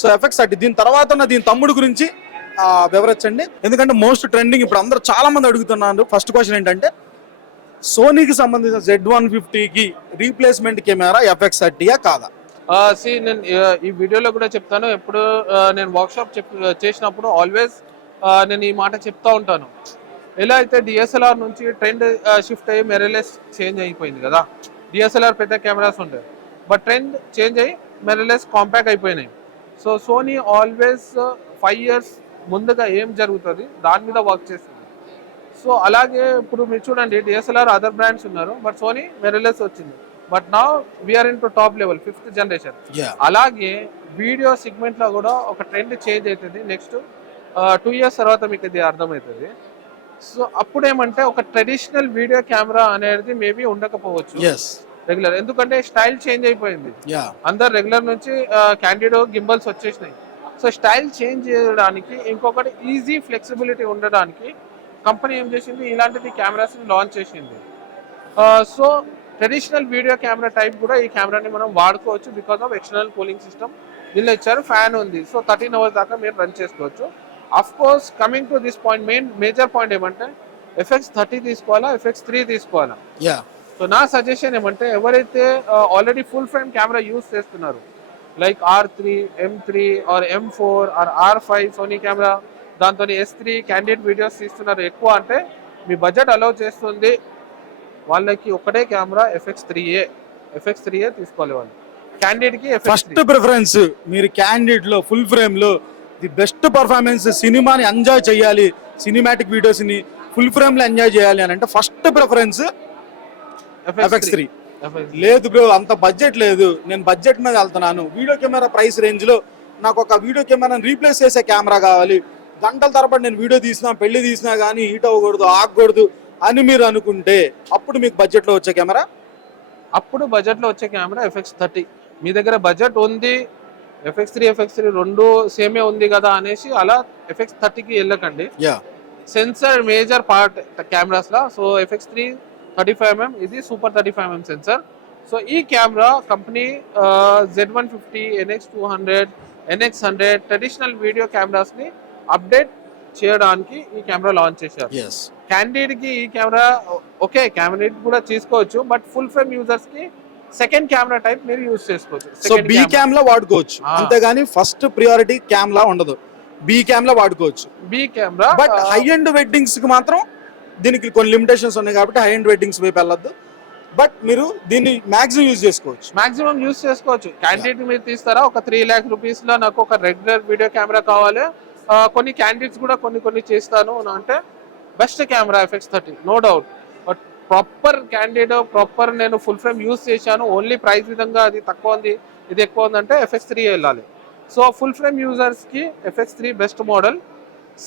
So FX30 దీని తర్వాత దీని తమ్ముడు గురించి వివరించండి, ఎందుకంటే మోస్ట్ ట్రెండింగ్ ఇప్పుడు అందరూ చాలా మంది అడుగుతున్నారు. ఫస్ట్ క్వశ్చన్ ఏంటంటే సోనీకి సంబంధించిన Z150కి రీప్లేస్మెంట్ కెమెరా FX30 కాదా? నేను ఈ వీడియోలో కూడా చెప్తాను. ఎప్పుడు నేను వర్క్షాప్ చేసినప్పుడు ఆల్వేస్ నేను ఈ మాట చెప్తా ఉంటాను. ఎలా అయితే DSLR నుంచి ట్రెండ్ షిఫ్ట్ అయ్యి మిర్రర్లెస్ చేంజ్ అయిపోయింది కదా. DSLR పెద్ద కెమెరాస్ ఉంటాయి, బట్ ట్రెండ్ చేంజ్ అయ్యి మిర్రర్లెస్ కాంపాక్ట్ అయిపోయినాయి. సో సోనీ ఆల్వేస్ 5 years ముందుగా ఏం జరుగుతుంది దాని మీద వర్క్ చేస్తుంది. సో అలాగే ఇప్పుడు మీరు చూడండి, DSLR అదర్ బ్రాండ్స్ ఉన్నారు, బట్ సోనీ మిర్రర్లెస్ వచ్చింది. But now we're into top level 5th generation. అలాగే వీడియో సెగ్మెంట్ లో కూడా ఒక ట్రెండ్ చేంజ్ అవుతుంది. నెక్స్ట్ 2 years తర్వాత మీకు ఇది అర్థమవుతుంది. సో అప్పుడు ఏమంటే ఒక ట్రెడిషనల్ వీడియో కెమెరా అనేది మేబీ ఉండకపోవచ్చు రెగ్యులర్, ఎందుకంటే స్టైల్ చేంజ్ అయిపోయింది. అందరు రెగ్యులర్ నుంచి క్యాండిడో గింబల్స్ వచ్చేసినాయి. సో స్టైల్ చేంజ్ చేయడానికి, ఇంకొకటి ఈజీ ఫ్లెక్సిబిలిటీ ఉండడానికి కంపెనీ ఏం చేసింది, ఇలాంటిది కెమెరాస్ లాంచ్ చేసింది. So traditional video camera type కూడా ఈ కెమెరాని మనం వాడుకోవచ్చు because of external cooling system దీనిలో ఇచ్చారు, ఫ్యాన్ ఉంది. సో 13 hours దాకా మీరు రన్ చేసుకోవచ్చు. Of course coming to this point, major point ఏమంటే FX30 తీసుకోవాలా, FX3 తీసుకోవాలా? సో నా సజెషన్ ఏమంటే ఎవరైతే already full frame camera use చేస్తున్నారు, like R3, M3 or M4 or R5 Sony camera, దాంతో S3 క్యాండిడేట్ వీడియోస్ తీస్తున్నారు ఎక్కువ, అంటే మీ బడ్జెట్ అలౌ చేస్తుంది వాళ్ళకి ఒకటే కెమెరా FX3 తీసుకోవాలి. వాళ్ళు క్యాండిడేట్ కి ఫస్ట్ ప్రిఫరెన్స్ మీరు క్యాండిడేట్ లో ఫుల్ ఫ్రేమ్ లో ది బెస్ట్ పర్ఫార్మెన్స్, సినిమాని ఎంజాయ్ చేయాలి, సినిమాటిక్ వీడియోస్ ని ఫుల్ ఫ్రేమ్ లో ఎంజాయ్ చేయాలి అని అంటే ఫస్ట్ ప్రిఫరెన్స్ FX3. లేదు బ్రో అంత బడ్జెట్ లేదు, నేను బడ్జెట్ మీద వెళ్తున్నాను, వీడియో కెమెరా ప్రైస్ రేంజ్ లో నాకు ఒక వీడియో కెమెరాని రీప్లేస్ చేసే కెమెరా కావాలి, గంటల తరబడి నేను వీడియో తీసినా పెళ్లి తీసినా కానీ హీట్ అవ్వకూడదు ఆగకూడదు అని మీరు అనుకుంటే అప్పుడు మీకు బడ్జెట్ లో వచ్చే కెమెరా FX30. మీ దగ్గర బడ్జెట్ ఉంది, FX3 రెండు సేమే ఉంది కదా అనేసి అలా FX30కి వెళ్ళకండి. సెన్సర్ మేజర్ పార్ట్ కెమెరాస్ లా. సో FX3 35mm, ఇది సూపర్ 35mm సెన్సర్. సో ఈ camera company Z150, NX200, NX100 traditional video cameras ని అప్డేట్ చేయడానికి ఈ కెమెరా లాంచ్ చేశారు. క్యాండిడేట్ కి ఈ కెమెరా ఓకే, క్యాండిడేట్ కూడా తీసుకోవచ్చు, బట్ ఫుల్ ఫ్రేమ్ యూజర్స్ కి సెకండ్ కెమెరా టైప్ మీరు యూజ్ చేసుకోవచ్చు. సో బి క్యామ్ లా వాడుకోవచ్చు, అంతేగాని ఫస్ట్ ప్రియారిటీ క్యామ్ లా ఉండదు, బి క్యామ్ లా వాడుకోవచ్చు. B camera but high end weddings కి మాత్రం దీనికి కొన్ని లిమిటేషన్స్ ఉన్నాయి కాబట్టి హై ఎండ్ వెడ్డింగ్స్ వైపు వెళ్ళొద్దు. బట్ మీరు దీన్ని మాక్సిమం యూజ్ చేసుకోవచ్చు. క్యాండిడేట్ మీరు తీస్తారా, ఒక 3 lakh rupees లో నాకు ఒక రెగ్యులర్ వీడియో కెమెరా కావాలి, కొన్ని క్యాండిడేట్స్ కూడా కొన్ని చేస్తాను అంటే best camera FX30 no doubt. But proper candidate proper నేను ఫుల్ ఫ్రేమ్ యూజ్ చేశాను, ఓన్లీ ప్రైస్ విధంగా అది తక్కువ ఉంది ఇది ఎక్కువ ఉందంటే FX3 వెళ్ళాలి. సో ఫుల్ ఫ్రేమ్ యూజర్స్ కి FX3 best model.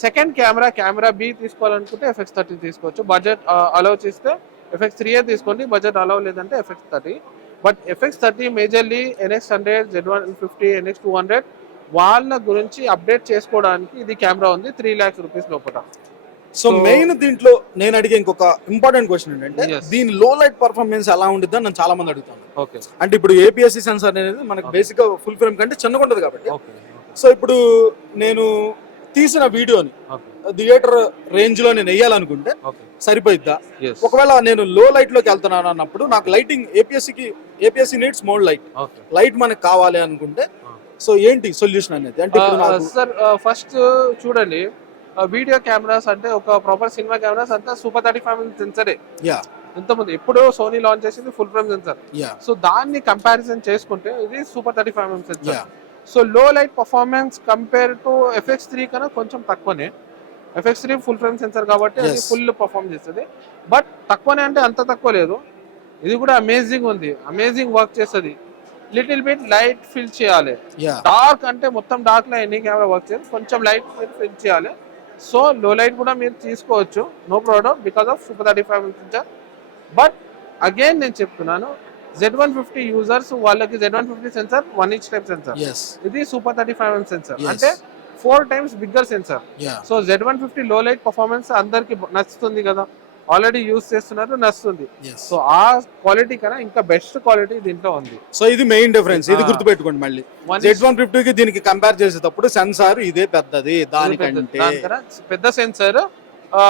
Second camera B తీసుకోవాలనుకుంటే FX30 తీసుకోవచ్చు. బడ్జెట్ అలౌ చేస్తే FX3 తీసుకోండి, బడ్జెట్ అలౌ లేదంటే FX30. But FX30 majorly NX100, Z150, NX200 వాళ్ళ గురించి అప్డేట్ చేసుకోవడానికి ఇది కెమెరా ఉంది 3 lakhs rupees లోపల. సో మెయిన్ దీంట్లో నేను అడిగే ఇంకొక ఇంపార్టెంట్ క్వశ్చన్ ఏంటంటే దీని లో లైట్ పర్ఫార్మెన్స్ ఎలా ఉంటుంది అని చాలా మంది అడుగుతాను. అంటే ఇప్పుడు APS-C సెన్సార్ అనేది మనకి బేసిక్ గా ఫుల్ ఫ్రేమ్ కంటే చిన్నగా ఉంటుంది కాబట్టి, సో ఇప్పుడు నేను తీసిన వీడియోని థియేటర్ రేంజ్ లో నేను వేయాలనుకుంటే సరిపోయిద్దా? ఒకవేళ నేను లో లైట్ లోకి వెళ్తున్నాను అన్నప్పుడు నాకు lighting APS-C needs mode light మనకు కావాలి అనుకుంటే సో ఏంటి సొల్యూషన్ అనేది? అంటే సార్ ఫస్ట్ చూడండి, వీడియో కెమెరాస్ అంటే ఒక ప్రాపర్ సినిమా కెమెరాస్ అంతా సూపర్ 35mm సెన్సరే ఇంతకుముందు. ఇప్పుడు సోనీ లాంచ్ చేసింది ఫుల్ ఫ్రేమ్ సెన్సర్. సో దాన్ని కంపారిజన్ చేసుకుంటే ఇది super 35mm sensor. So low light performance compare to FX3 కన్నా కొంచెం తక్కువనే. FX3 ఫుల్ ఫ్రేమ్ సెన్సర్ కాబట్టి అది ఫుల్ పర్ఫార్మ్ చేస్తుంది, బట్ తక్కువనే అంటే అంత తక్కువ లేదు. ఇది కూడా అమేజింగ్ ఉంది, అమేజింగ్ వర్క్ చేస్తుంది. లిటిల్ బిట్ లైట్ ఫిల్ చేయాలి, డార్క్ అంటే మొత్తం డార్క్ లో ఎన్ని కెమెరా వర్క్ చేయాలి, కొంచెం లైట్ ఫిల్ చేయాలి. సో లో లైట్ కూడా మీరు తీసుకోవచ్చు, no problem, because of super 35mm sensor. But again నేను చెప్తున్నాను, Z150 యూజర్స్ వాళ్ళకి Z150 సెన్సర్ 1" టైప్ సెన్సర్, ఇది సూపర్ 35mm సెన్సర్ అంటే 4 times bigger sensor. So Z150 లో లైట్ పర్ఫార్మెన్స్ అందరికి నచ్చుతుంది కదా, ఆల్రెడీ యూస్ చేస్తున్నారు, నచ్చుతుంది. సో ఆ క్వాలిటీ కన్నా ఇంకా బెస్ట్ క్వాలిటీ దీంట్లో ఉంది. సో ఇది మెయిన్ డిఫరెన్స్, ఇది గుర్తుపెట్టుకోండి. మళ్ళీ Z150 కి దీనికి కంపేర్ చేసేటప్పుడు సెన్సార్ ఇదే పెద్దది, దానికంటే పెద్ద censor.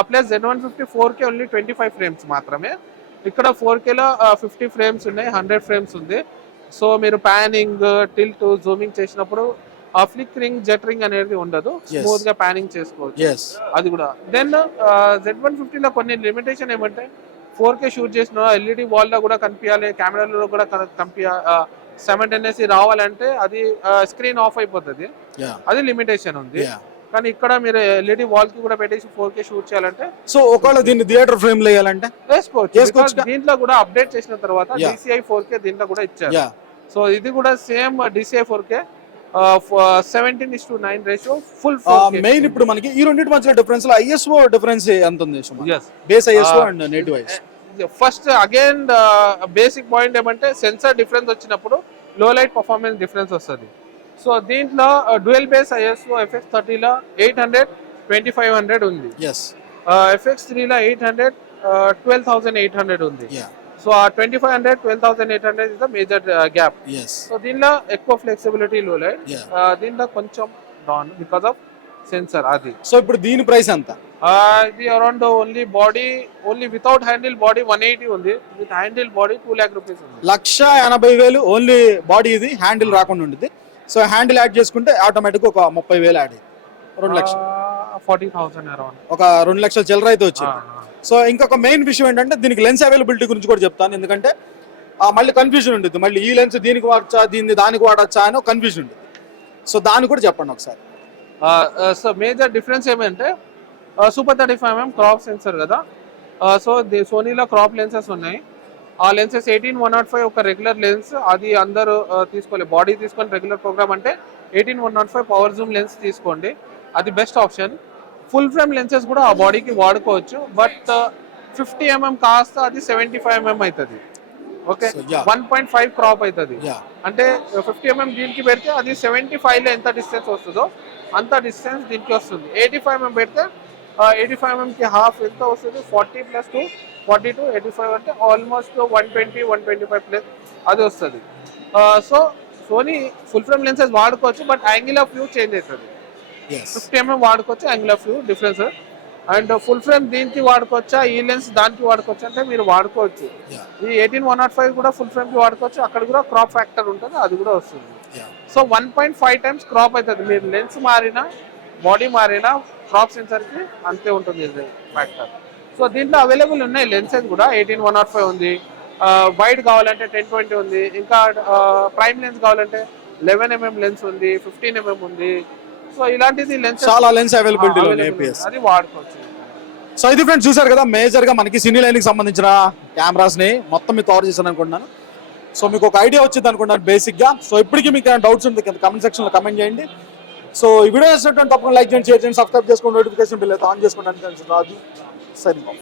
Plus Z150 4K only 25 frames మాత్రమే. ఇక్కడ 4K లో 50 ఫ్రేమ్స్ ఉన్నాయి, 100 ఫ్రేమ్స్ ఉంది. సో మీరు పానింగ్, టిల్ట్, జూమింగ్ చేసినప్పుడు ఆ ఫ్లిక్కరింగ్, జటరింగ్ అనేది ఉండదు, స్మూత్ గా పానింగ్ చేసుకోవచ్చు. అది కూడా. దెన్ Z150 లో కొన్ని లిమిటేషన్ ఏమంటే 4K షూట్ చేసిన LED వాల్ లో కూడా కనిపించాలి, కెమెరాలో కూడా సైమల్టేనియస్లీ రావాలంటే అది స్క్రీన్ ఆఫ్ అయిపోతుంది, అది లిమిటేషన్ ఉంది. కానీ ఇక్కడ మీరు LED వాల్ కి కూడా పెట్టేసి 4K షూట్ చేయాలంటే, సో ఒకవేళ దీన్ని థియేటర్ ఫ్రేమ్ లో వేయాలంటే వేసుకోవచ్చు. దీంట్లో కూడా అప్డేట్ చేసిన తర్వాత DCI 4K దీంట్లో కూడా ఇచ్చారు. సో ఇది కూడా same DCI 4K 17:9 ratio full 4K. Main ఇప్పుడు మనకి ఈ రెండింటి మధ్య డిఫరెన్స్ లో ISO డిఫరెన్స్ ఎంత ఉంది? Base ISO and native ISO. First again basic point ఏమంటే సెన్సార్ డిఫరెన్స్ వచ్చినప్పుడు లో లైట్ పర్ఫార్మెన్స్ డిఫరెన్స్ వస్తుంది. సో దీంట్లో డ్యూయల్ బేస్ ISO FX30 లో 800 2500 ఉంది, FX3 లో 800 12800 ఉంది. సో ఆ 2500 12800 is the major gap. So దీనిలో ఎక్కువ ఫ్లెక్సిబిలిటీ, లో లైట్. దీంట్లో కొంచెం డౌన్ బికాస్ ఆఫ్ సెన్సార్ అది. సో ఇప్పుడు దీని ప్రైస్ ఎంత? ఇది around only body, only without handle body 180 ఉంది, with handle body 2 lakh rupees ఉంది. 1,80,000 ఓన్లీ బాడీ, ఇది హ్యాండిల్ రాకుండా ఉంటుంది. సో హ్యాండిల్ యాడ్ చేసుకుంటే ఆటోమేటిక్ ఒక 30,000 యాడ్ అయ్యింది, 2 లక్షలు, 40,000 అరౌండ్, ఒక 2 లక్షల చిల్లర అయితే వచ్చింది. సో ఇంకొక మెయిన్ విషయం ఏంటంటే దీనికి లెన్స్ అవైలబిలిటీ గురించి కూడా చెప్తాను, ఎందుకంటే మళ్ళీ కన్ఫ్యూజన్ ఉంటుంది, మళ్ళీ ఈ లెన్స్ దీనికి వాడచ్చా, దీన్ని దానికి వాడచ్చా అని కన్ఫ్యూజన్ ఉంటుంది. సో దాన్ని కూడా చెప్పండి ఒకసారి. సో మేజర్ డిఫరెన్స్ ఏమంటే సూపర్ 35mm క్రాప్ సెన్సర్ కదా. సో సోనీలో క్రాప్ లెన్సెస్ ఉన్నాయి. ఆ లెన్సెస్ 18105 ఒక రెగ్యులర్ లెన్స్, అది అందరూ తీసుకోలేదు. బాడీ తీసుకొని రెగ్యులర్ ప్రోగ్రామ్ అంటే 18105 పవర్ జూమ్ లెన్స్ తీసుకోండి, అది best option. Full frame lenses కూడా ఆ బాడీకి వాడుకోవచ్చు, బట్ 50mm కాస్త అది 75mm అవుతుంది. ఓకే, 1.5 క్రాప్ అవుతుంది. అంటే 50mm దీనికి పెడితే అది 75 లో ఎంత డిస్టెన్స్ వస్తుందో అంత డిస్టెన్స్ దీనికి వస్తుంది. 85mm పెడితే 85mm కి హాఫ్ ఎంత వస్తుంది, 40 + 2 42 85 అంటే ఆల్మోస్ట్ 120 125 ప్లస్ అది వస్తుంది. So Sony full frame lenses వాడుకోవచ్చు, but angle of view change అవుతుంది. 50mm వాడుకోవచ్చు, angle of view difference. And full frame దీనికి వాడుకోవచ్చా, ఈ లెన్స్ దానికి వాడుకోవచ్చు అంటే మీరు వాడుకోవచ్చు. ఈ 18105 కూడా ఫుల్ ఫ్రేమ్ కి వాడుకోవచ్చు, అక్కడ కూడా క్రాప్ ఫ్యాక్టర్ ఉంటుంది, అది కూడా వస్తుంది. సో 1.5 times క్రాప్ అవుతుంది. మీరు లెన్స్ మారినా, బాడీ మారినా క్రాప్ సెన్సర్ కి అంతే ఉంటుంది ఫ్యాక్టర్. సో దీంట్లో అవైలబుల్ ఉన్నాయి లెన్సెస్ కూడా. 18105 ఉంది, వైడ్ కావాలంటే 1020 ఉంది, ఇంకా ప్రైమ్ లెన్స్ కావాలంటే 11mm లెన్స్ ఉంది, 15mm ఉంది. సో ఇలాంటిది లెన్స్, చాలా లెన్స్ అవైలబిలిటీ అది వాడుకోవచ్చు. సో ఇది ఫ్రెండ్స్ చూసారు కదా, మేజర్ గా మనకి సినీ లైన్ కి సంబంధించిన కెమెరాస్ ని మొత్తం మీకు కవర్ చేశాను అనుకుంటున్నాను. సో మీకు ఒక ఐడియా వచ్చింది అనుకుంటున్నాను బేసిక్ గా. సో ఇప్పటికీ మీకు ఏమైనా డౌట్స్ ఉంటే కింద కమెంట్ సెక్షన్ లో కమెంట్ చేయండి. సో ఈ వీడియో చేసినట్టు తప్పకుండా లైక్ చేయండి, షేర్ చేయండి, సబ్స్క్రైబ్ చేసుకోండి, నోటిఫికేషన్ బిల్ అయితే ఆన్ చేసుకోండి. రాజు సైనింగ్ ఆఫ్.